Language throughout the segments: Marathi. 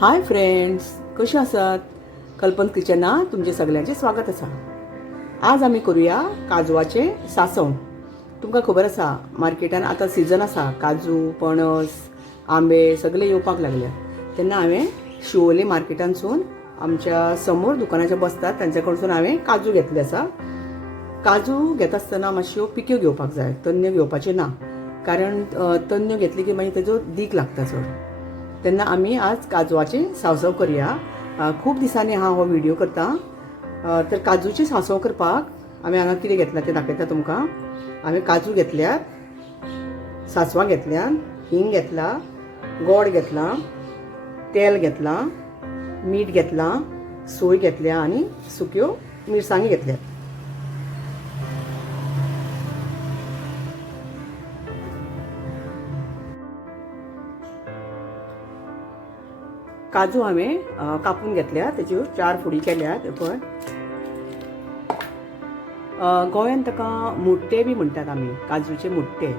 हाय फ्रेंड्स, कशी आसात? कल्पन किचनात तुमचे सगळ्यांचे स्वागत आसा. आज आमी करूया काजवाचे सासव. तुमकां खबर आसा मार्केटान आतां सीजन आसा. काजू, पणस, आंबे सगळे येवपाक लागल्या. तेन्ना हांवें शिवोले मार्केटानसून आमच्या समोर दुकानाच्या बसतात तांचे कडसून हांवें काजू घेतले आसा. काजू घेता आसतना मातश्यो पिक्यो घेवपाक जाय, तन्न्यो घेवपाचे ना. कारण तन्न्यो घेतली की मागीर तेजो दीक लागता चड. तेन्ना आमी आज काजवाचे सासव करया. खूब दिसांनी हांव हो व्हिडिओ करता. तर काजूचे सासव करपाक हांवें हांगा कितें घेतलां तें दाखयता तुमकां. हांवें काजू घेतल्यात, सासवां घेतल्यात, हिंग घेतला, गोड घेतला, तेल घेतलां, मीठ घेतलां, सोय घेतल्या आनी सुक्यो मिरसांगी घेतल्यात. काजू हांवें कापून घेतल्या, तेच्यो 4 फोडी केल्यात. पळय, गोंयांत ताका मुट्टे बी म्हणटात आमी, काजूचे मुट्टे.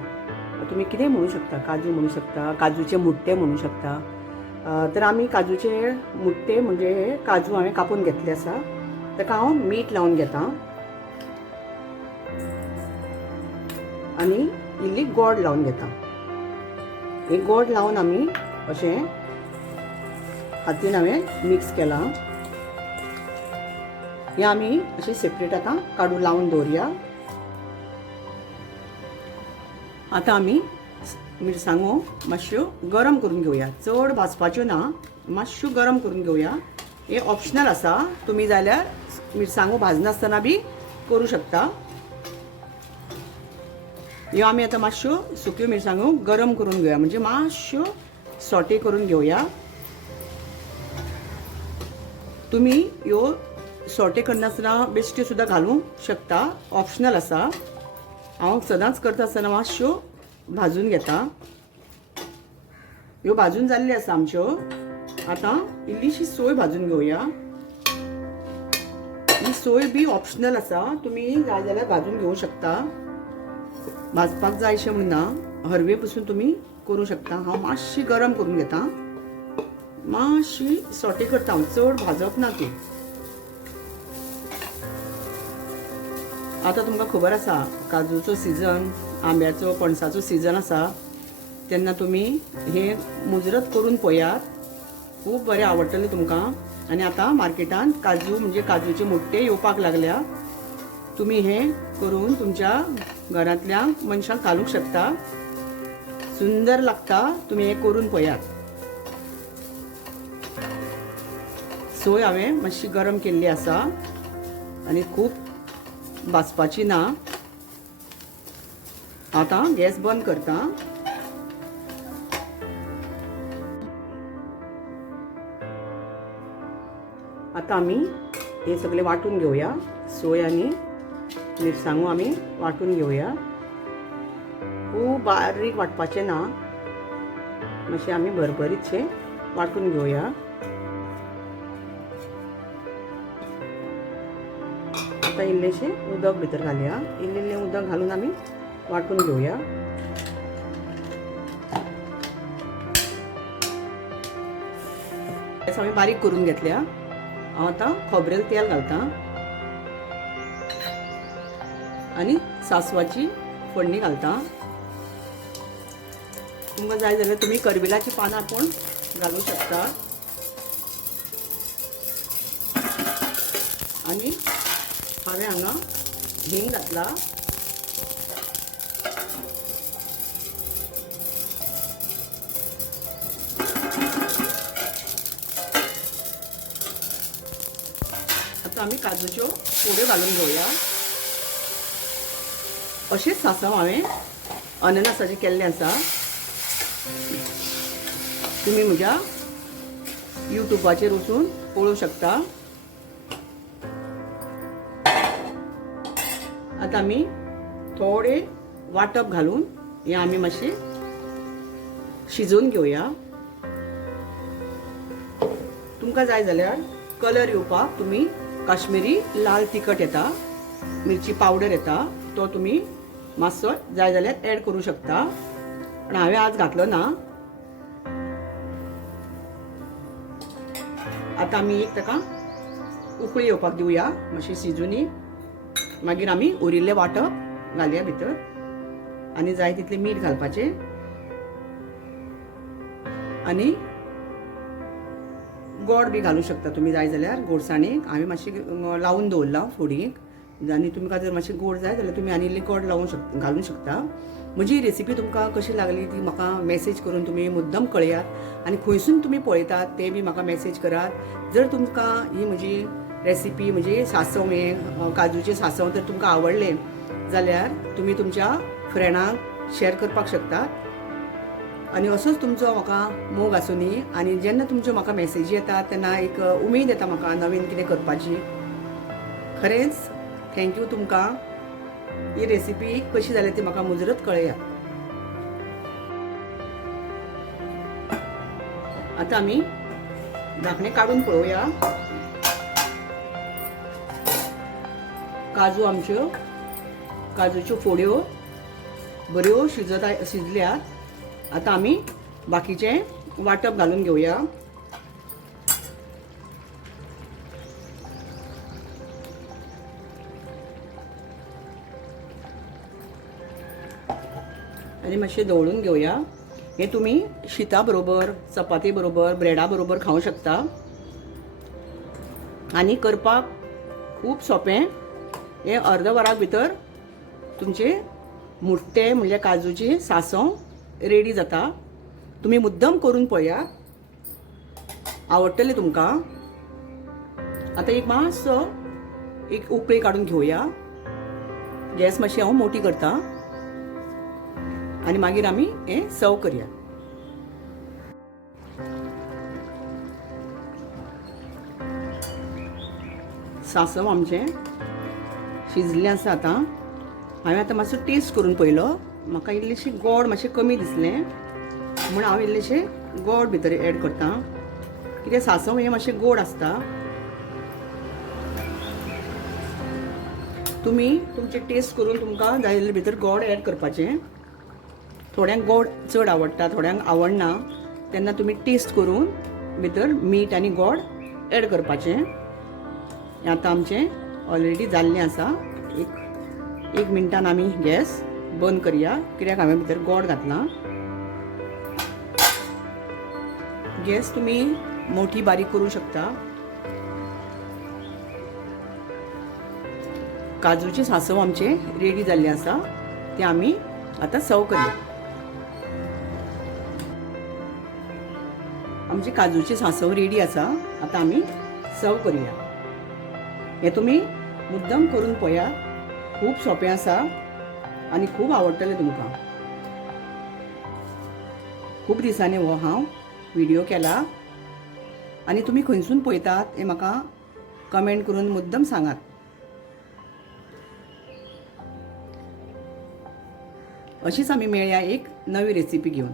तुमी कितेंय म्हणू शकता, काजू म्हणू शकता, काजूचे मुट्टे म्हणू शकता. तर आमी काजूचे मुट्टे म्हणजे हे काजू हांवें कापून घेतले आसा. ताका हांव मीठ लावन घेता आनी इल्ली गोड लावन घेता. हे गोड लावन आमी अशें हातीन हांवें मिक्स केलां. हे आमी अशें सेपरेट आतां काडून लावन दवरया. आतां आमी मिरसांगो मातश्यो गरम करून घेवया. चड भाजपाच्यो ना, मातश्यो गरम करून घेवया. हे ऑप्शनल आसा, तुमी जाल्यार मिरसांगो भाजनासतना बी करूं शकता. ह्यो आमी आतां मातश्यो सुक्यो मिरसांगो गरम करून घेवया, म्हणजे मातश्यो सॉटे करून घेवया. तुम्ही ह्यो सॉटे करनासतना बेश्ट्यो सुद्दां घालूंक शकता, ऑप्शनल आसा. हांव सदांच करता आसतना मातश्यो भाजून घेता. ह्यो भाजून जाल्ल्यो आसा आमच्यो. आतां इल्लीशी सोय भाजून घेवया. ही सोय बी ऑप्शनल आसा, तुमी जाय जाल्यार भाजून घेवंक शकता. भाजपाक जाय अशें म्हणना, हरवे पसून तुमी करूं शकता. हांव मातशी गरम करून घेता, मातशी सॉटे करता, चड भाजप ना ती. आतां तुमकां खबर आसा काजूचो सीजन, आंब्याचो, पणसाचो सीजन आसा. तेन्ना तुमी हे मुजरत करून पळयात, खूब बरें आवडटलें तुमकां. आनी आतां मार्केटांत काजू म्हणजे काजूचे मुट्टे येवपाक लागल्या. तुमी हे करून तुमच्या घरांतल्या मनशांक घालूंक शकता. सुंदर लागता, तुमी हे करून पळयात. सोय हांवें मातशी गरम केल्ली आसा आनी खूब भाजपाची ना. आतां गॅस बंद करता. आतां आमी हे सगळे वांटून घेवया. सोय आनी मिरसांगो आमी वांटून घेवया. खूब बारीक वांटपाचें ना, मातशें आमी भरभरीतशें वांटून घेवया. आतां इल्लेशें उदक भितर घालया. इल्लें उदक घालून आमी वांटून घेवया. गॅस हांवें बारीक करून घेतल्या. हांव आतां खोबरेल तेल घालता आनी सासवाची फोडणी घालता. तुमकां जाय जाल्यार तुमी करबिलाची पानां पण घालूं शकता. आनी हांवें हांगा हिंग घातला. आतां आमी काजूच्यो फोड्यो घालून घेवया. अशेंच सासव हांवें अननसाचे केल्लें आसा. तुमी म्हज्या युट्यूबाचेर वचून पळोवंक शकता. आतां आमी थोडे वांटप घालून हे आमी मातशें शिजोवन घेवया. तुमकां जाय जाल्यार कलर येवपाक तुमी काश्मीरी लाल तिखट येता, मिरची पावडर येता, तो तुमी मातसो जाय जाल्यार ऍड करूं शकता. पण हांवें आज घातलो ना. आता आमी एक ताका उकळी येवपाक दिवया, मातशी शिजूनी. मागीर आमी उरिल्लें वांटप घालया भितर आनी जाय तितलें मीठ घालपाचें आनी गोड बी घालूं शकता तुमी जाय जाल्यार. गोडसाणीक हांवें मातशी लावून दवरला फोडीक आनी तुमकां जर मातशें गोड जाय जाल्यार तुमी आनी इल्लें गोड घालूं शकता. म्हजी रेसिपी तुमकां कशी लागली ती म्हाका मेसेज करून तुमी मुद्दम कळयात आनी खंयसून तुमी पळयतात ते बी म्हाका मेसेज करात. जर तुमकां ही म्हजी रेसिपी म्हणजे सांसव हें काजूचें सांसव जर तुमकां आवडलें जाल्यार तुमी तुमच्या फ्रेंडांक शेअर करपाक शकतात. आनी असोच तुमचो म्हाका मोग आसूं न्ही. आनी जेन्ना तुमच्यो म्हाका मेसेजी येतात तेन्ना एक उमेद येता म्हाका नवीन कितें करपाची. खरेंच थँक्यू तुमकां. ही रेसिपी कशी जाली ती म्हाका मुजरत कळया. आतां आमी धाकणें काडून पळोवया. काजू आमच्यो काजूच्यो फोड्यो बऱ्यो शिजल्यात. आता आमी बाकीचें वांटप घालून घेवया. आनी मातशें दवळून घेवया. हे तुमी शीता बरोबर, चपाती बरोबर, ब्रेडा बरोबर खावं शकता आनी करपाक खूब सोंपें. हे अर्द वराक भितर तुमचे मुट्टे म्हणजे काजूची सांसव रेडी जाता. तुमी मुद्दम करून पळया, आवडटलें तुमकां. आतां एक मातसो एक उकळी काडून घेवया. गॅस मातशी हांव मोठी करता आनी मागीर आमी हें सर्व करया. सांसव आमचें शिजलें आसा. आतां हांवें आतां मातसो टेस्ट करून पळयलो. म्हाका इल्लेशें गोड मातशें कमी दिसलें म्हूण हांव इल्लेशें गोड भितर एड करता. कित्याक सांसव हें मातशें गोड आसता. तुमी तुमचे टेस्ट करून तुमकां जाय जाल्यार भितर गोड एड करपाचें. थोड्यांक गोड चड आवडटा, थोड्यांक आवडना. तेन्ना तुमी टेस्ट करून भितर मीठ आनी गोड एड करपाचें. आतां आमचें ऑलरेडी जाल्लें आसा. एक मिनटान आमी गॅस बंद करया कित्याक हांवें भितर गोड घातला. गॅस तुमी मोठी बारीक करूं शकता. काजूचे सांसव आमचे रेडी जाल्ले आसा. ते आमी आतां सर्व करया. आमचे काजूचे सांसव रेडी आसा. आतां आमी सर्व करया. हे तुमी मुद्दम करून पळया. खूब सोंपें आसा आनी खूब आवडटलें तुमकां. खूब दिसांनी हो हांव व्हिडिओ केला आनी तुमी खंयसून पळयतात हें म्हाका कमेंट करून मुद्दम सांगात. अशीच आमी मेळया एक नवी रेसिपी घेवन.